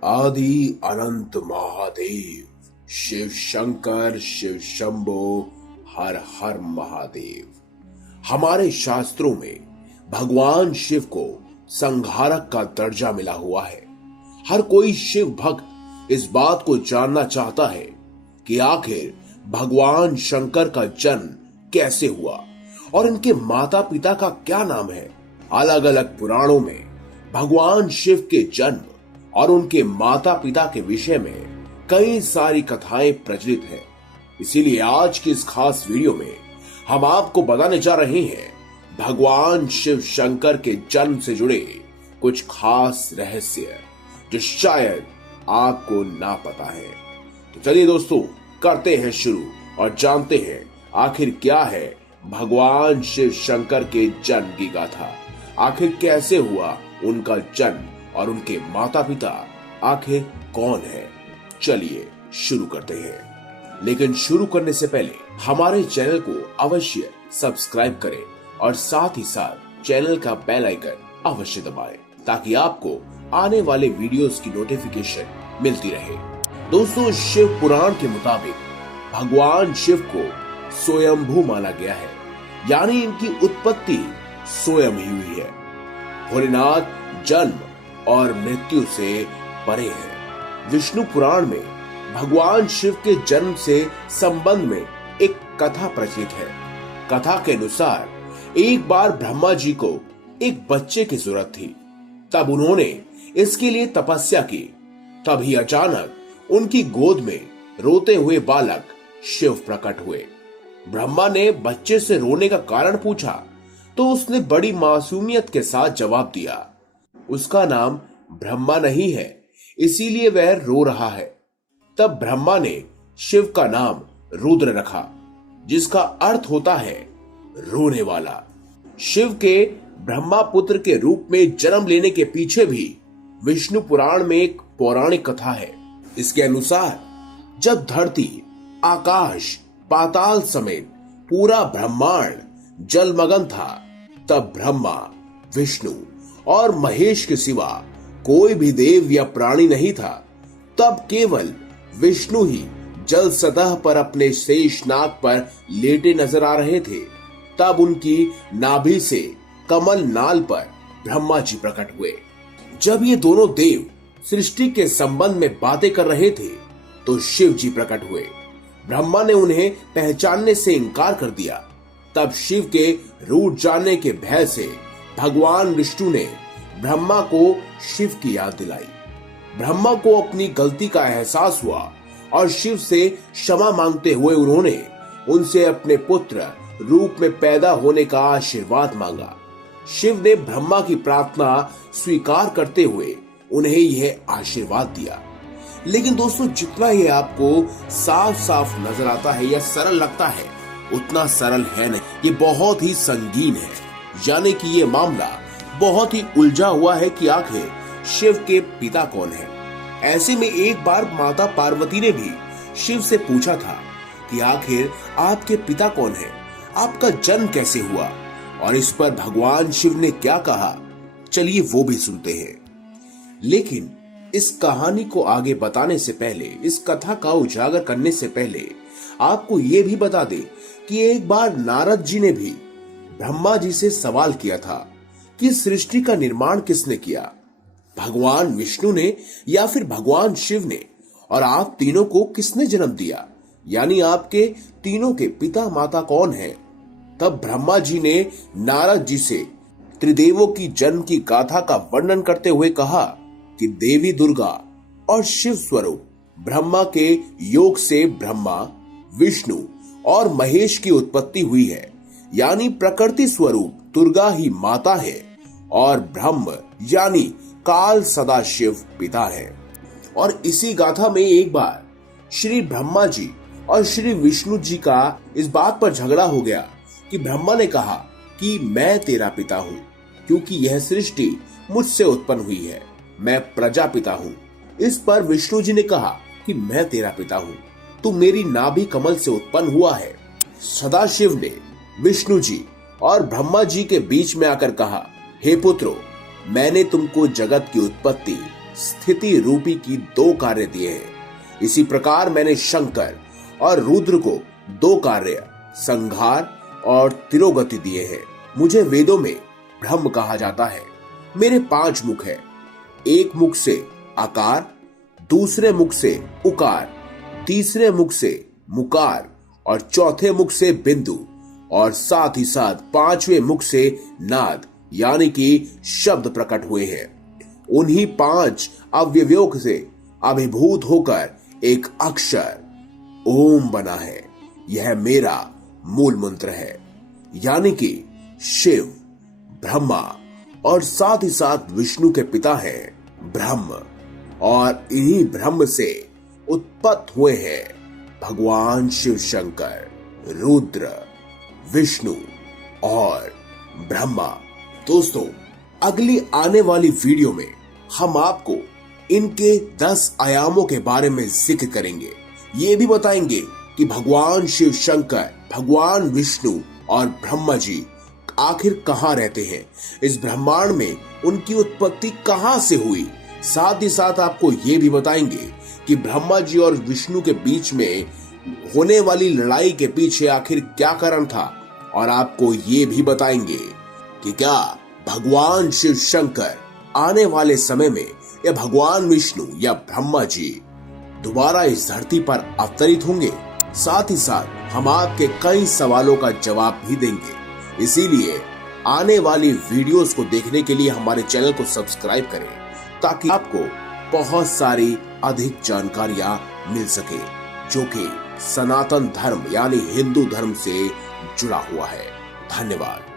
आदि अनंत महादेव, शिव शंकर, शिव शंभो, हर हर महादेव। हमारे शास्त्रों में भगवान शिव को संहारक का दर्जा मिला हुआ है। हर कोई शिव भक्त इस बात को जानना चाहता है कि आखिर भगवान शंकर का जन्म कैसे हुआ और इनके माता पिता का क्या नाम है। अलग अलग पुराणों में भगवान शिव के जन्म और उनके माता पिता के विषय में कई सारी कथाएं प्रचलित हैं। इसीलिए आज की इस खास वीडियो में हम आपको बताने जा रहे हैं भगवान शिव शंकर के जन्म से जुड़े कुछ खास रहस्य जो शायद आपको ना पता है। तो चलिए दोस्तों, करते हैं शुरू और जानते हैं आखिर क्या है भगवान शिव शंकर के जन्म की गाथा। आखिर कैसे हुआ उनका जन्म और उनके माता पिता आखिर कौन है। चलिए शुरू करते हैं, लेकिन शुरू करने से पहले हमारे चैनल को अवश्य सब्सक्राइब करें और साथ ही साथ चैनल का बेल आइकन अवश्य दबाएं ताकि आपको आने वाले वीडियोस की नोटिफिकेशन मिलती रहे। दोस्तों, शिव पुराण के मुताबिक भगवान शिव को स्वयंभू माना गया है, यानी इनकी उत्पत्ति स्वयं ही हुई है। भोलेनाथ जन्म और मृत्यु से परे है। विष्णु पुराण में भगवान शिव के जन्म से संबंध में एक कथा प्रचलित है। कथा के अनुसार एक बार ब्रह्मा जी को एक बच्चे की जरूरत थी। तब उन्होंने इसके लिए तपस्या की। तभी अचानक उनकी गोद में रोते हुए बालक शिव प्रकट हुए। ब्रह्मा ने बच्चे से रोने का कारण पूछा तो उसने बड़ी मासूमियत के साथ जवाब दिया, उसका नाम ब्रह्मा नहीं है, इसीलिए वह रो रहा है। तब ब्रह्मा ने शिव का नाम रुद्र रखा, जिसका अर्थ होता है रोने वाला। शिव के ब्रह्मा पुत्र के रूप में जन्म लेने के पीछे भी विष्णु पुराण में एक पौराणिक कथा है। इसके अनुसार जब धरती, आकाश, पाताल समेत पूरा ब्रह्मांड जलमग्न था, तब ब्रह्मा, विष्णु और महेश के सिवा कोई भी देव या प्राणी नहीं था। तब केवल विष्णु ही जल सतह पर अपने शेष नाग पर लेटे नजर आ रहे थे। तब उनकी नाभि से कमल नाल पर ब्रह्मा जी प्रकट हुए। जब ये दोनों देव सृष्टि के संबंध में बातें कर रहे थे तो शिव जी प्रकट हुए। ब्रह्मा ने उन्हें पहचानने से इनकार कर दिया। तब शिव के रूठ जाने के भय से भगवान विष्णु ने ब्रह्मा को शिव की याद दिलाई। ब्रह्मा को अपनी गलती का एहसास हुआ और शिव से क्षमा मांगते हुए उन्होंने उनसे अपने पुत्र रूप में पैदा होने का आशीर्वाद मांगा। शिव ने ब्रह्मा की प्रार्थना स्वीकार करते हुए उन्हें यह आशीर्वाद दिया। लेकिन दोस्तों, जितना ये आपको साफ साफ नजर आता है या सरल लगता है, उतना सरल है नहीं। ये बहुत ही संगीन है, यानी कि ये मामला बहुत ही उलझा हुआ है कि आखिर शिव के पिता कौन है। ऐसे में एक बार माता पार्वती ने भी शिव से पूछा था कि आखिर आपके पिता कौन है, आपका जन्म कैसे हुआ, और इस पर भगवान शिव ने क्या कहा, चलिए वो भी सुनते हैं। लेकिन इस कहानी को आगे बताने से पहले, इस कथा का उजागर करने से पहले आपको ये भी बता दें कि एक बार नारद जी ने भी ब्रह्मा जी से सवाल किया था कि सृष्टि का निर्माण किसने किया, भगवान विष्णु ने या फिर भगवान शिव ने, और आप तीनों को किसने जन्म दिया, यानी आपके तीनों के पिता माता कौन है। तब ब्रह्मा जी ने नारद जी से त्रिदेवों की जन्म की गाथा का वर्णन करते हुए कहा कि देवी दुर्गा और शिव स्वरूप ब्रह्मा के योग से ब्रह्मा, विष्णु और महेश की उत्पत्ति हुई है, यानी प्रकृति स्वरूप दुर्गा ही माता है और ब्रह्म यानी काल सदाशिव पिता है। और इसी गाथा में एक बार श्री ब्रह्मा जी और श्री विष्णु जी का इस बात पर झगड़ा हो गया कि ब्रह्मा ने कहा कि मैं तेरा पिता हूँ क्योंकि यह सृष्टि मुझसे उत्पन्न हुई है, मैं प्रजापिता हूँ। इस पर विष्णु जी ने कहा कि मैं तेरा पिता हूँ, तू मेरी नाभि कमल से उत्पन्न हुआ है। सदाशिव ने विष्णु जी और ब्रह्मा जी के बीच में आकर कहा, हे पुत्रो, मैंने तुमको जगत की उत्पत्ति स्थिति रूपी की 2 कार्य दिए हैं। इसी प्रकार मैंने शंकर और रुद्र को 2 कार्य, संहार और तिरोगति दिए हैं। मुझे वेदों में ब्रह्म कहा जाता है। मेरे 5 मुख हैं। एक मुख से आकार, दूसरे मुख से उकार, तीसरे मुख से मुकार और चौथे मुख से बिंदु और साथ ही साथ 5वें मुख से नाद यानी कि शब्द प्रकट हुए हैं। उन्हीं 5 अवयवों से अभिभूत होकर एक अक्षर ओम बना है। यह मेरा मूल मंत्र है, यानी कि शिव, ब्रह्मा और साथ ही साथ विष्णु के पिता हैं ब्रह्म, और इन्हीं ब्रह्म से उत्पन्न हुए हैं भगवान शिव शंकर, रुद्र, विष्णु और ब्रह्मा। दोस्तों, अगली आने वाली वीडियो में हम आपको इनके 10 आयामों के बारे में जिक्र करेंगे। ये भी बताएंगे कि भगवान शिव शंकर, भगवान विष्णु और ब्रह्मा जी आखिर कहाँ रहते हैं, इस ब्रह्मांड में उनकी उत्पत्ति कहाँ से हुई। साथ ही साथ आपको ये भी बताएंगे कि ब्रह्मा जी और विष्णु के बीच में होने वाली लड़ाई के पीछे आखिर क्या कारण था, और आपको ये भी बताएंगे कि क्या भगवान शिव शंकर आने वाले समय में या भगवान विष्णु या ब्रह्मा जी दोबारा इस धरती पर अवतरित होंगे। साथ ही साथ हम आपके कई सवालों का जवाब भी देंगे। इसीलिए आने वाली वीडियोस को देखने के लिए हमारे चैनल को सब्सक्राइब करें, ताकि आपको बहुत सारी अधिक जानकारियां मिल सके जो कि सनातन धर्म यानी हिंदू धर्म से जुड़ा हुआ है। धन्यवाद।